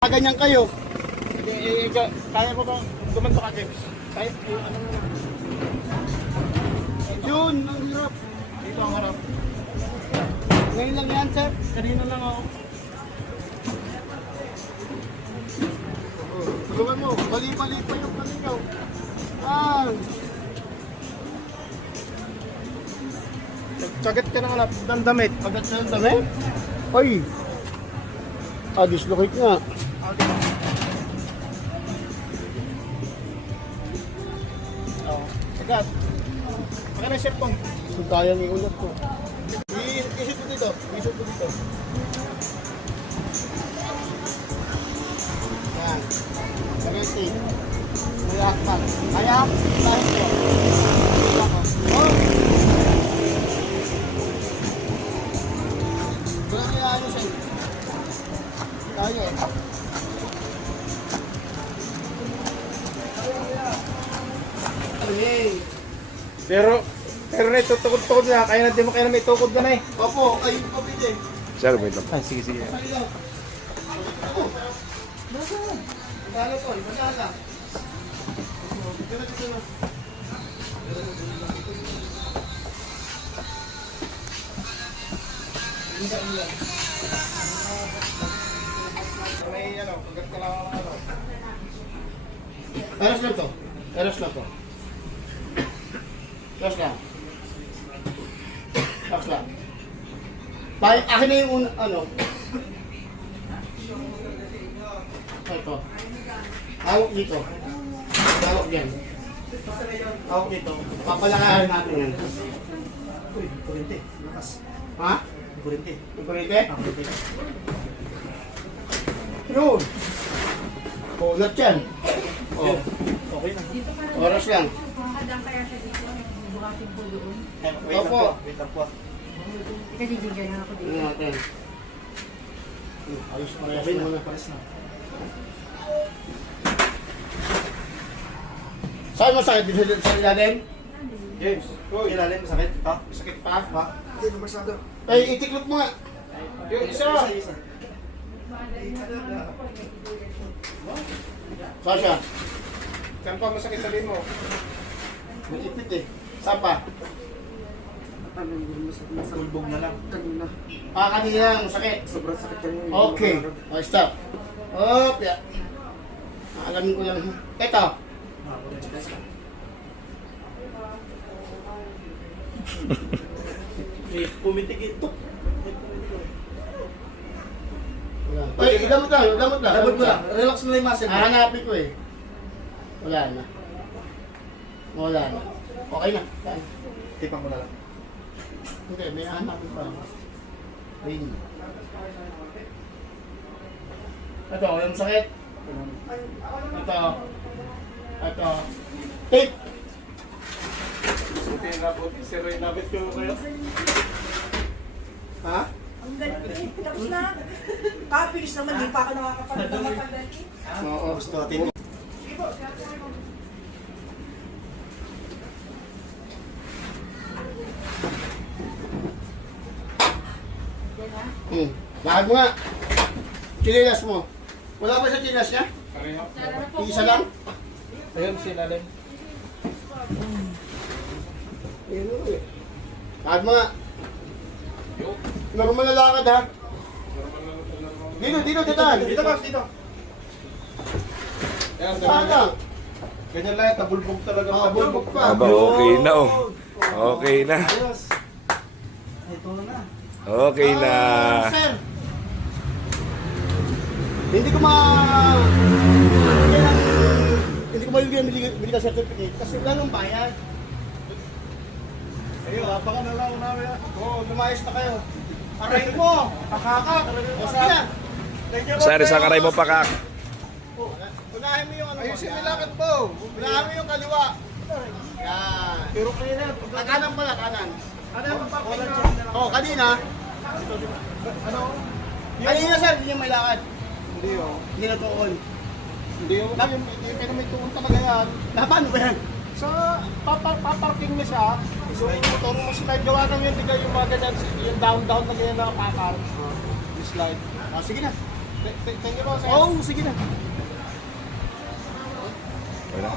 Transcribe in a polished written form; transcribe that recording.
Ganyan kayo. Kaya mo ba gumanto ka, James? Kaya ano mo? Yun, ang hirap. Dito ang harap. Ngayon lang yan, sir. Kanina lang ako. Tulungan mo. Bali-bali pa yung paningaw. Kagat ka ng anak ng damit. Kagat ka ng damit? Ay! Dislocate nga. Agad. Baka na cellphone. Kung kayang iulat ko. Isip ko dito. Isip ko dito. Yan. Ganiti. May akman. Kaya, dahil ko. Oh! Wala kaya ano sa'yo. Kaya eh. Pero na tutukod-tukod na. Kaya na di mo kaya na may tukod ka na eh. Opo, ay pabili. Sir, wait lang. Ay, sige, sige. Magkala po, magkala. May ano, pagkat ka lang ano. Eros lang to. Eros lang to. Eros lang. Eros lang. Akin na yung ano. Ito. Hawak dito. Hawak dyan. Hawak dito. Papalakarin natin yan. Uy, kurente. Lakas. Ha? Kurente. Yung kurite? Yun. Kulat yan. Oh. Okay na. Oras lang. Hadang kaya siya dito, bukasin po doon. Wait lang Opo. po. Wait lang po. Kasi bigyan na ako dito. Tingnan natin. Ayos pa Okay rin. na. Pares na. Saan masakit? Dito sa ilalim? James. Ilalim, sakit. Ha? Sakit pa? Ha? Hindi, masyado. Ay, itiklop mo nga. Yung isa. Isa. Sasha. Saan pa masakit sa mo? May ipit eh. Saan pa? Tulbog na lang. Kanina. Kanina lang masakit. Sobrang sakit kanina. Okay. Oh, stop. Oh, yeah. Alamin ko lang. Ito. Pumitig ito. Ay, damot lang. Damot lang. Labot mo lang. Relax mo lang yung muscle mo. Hanapin ko eh. Wala na. Wala na. Okay na. Kain. Tipang mo na lang. Hindi, may hanapin pa. Ayun. Ito, yung sakit. Ito. Ito. Tape. Buti na buti. Si Ray, nabit ko kayo. Ha? Ang galing eh. Tapos na. Pilis naman, di pa ako nakakapanood ng matagal eh. Oo. Gusto natin. Lakad mo nga. Chinilas mo. Wala ba sa chinilas niya? Isa lang? Ayun, sinalim. Lakad mo nga. Normal na lakad ha. Dito, titaan. Dito, Boss, dito. Saan lang? Ganyan lang, tabulbog talaga. Bulbog pa. Aba, okay na oh. Okay na. Ayos. Ito na. Okay na. Sir. Hindi ko mabibigyan medical certificate kasi wala nang bayad. Ayun, baka na lang namin. Oo, lumayas na kayo. Aray mo! Pakakak! O sige na! Sari sa karay mo pakak. Unahin mo yung ano mo. Ayusin nilakad po. Unahin mo yung kaliwa. Yan. Pero kanina. Kanan pala, kanan. Ano? Oh, kanina. Ano? Kanina sir, hindi niya may lakad. Hindi oh. Hindi na tuon. Hindi oh. Pero may tuon talaga yan. Paano ba yan? Sa paparking na siya. So, motor mo slide. Gawa naman yun. Hindi kayo yung mga ganyan. Yung down na ganyan na pakar. Slide. Sige na. Thank you po, sir. Oo, sige na. Okay na.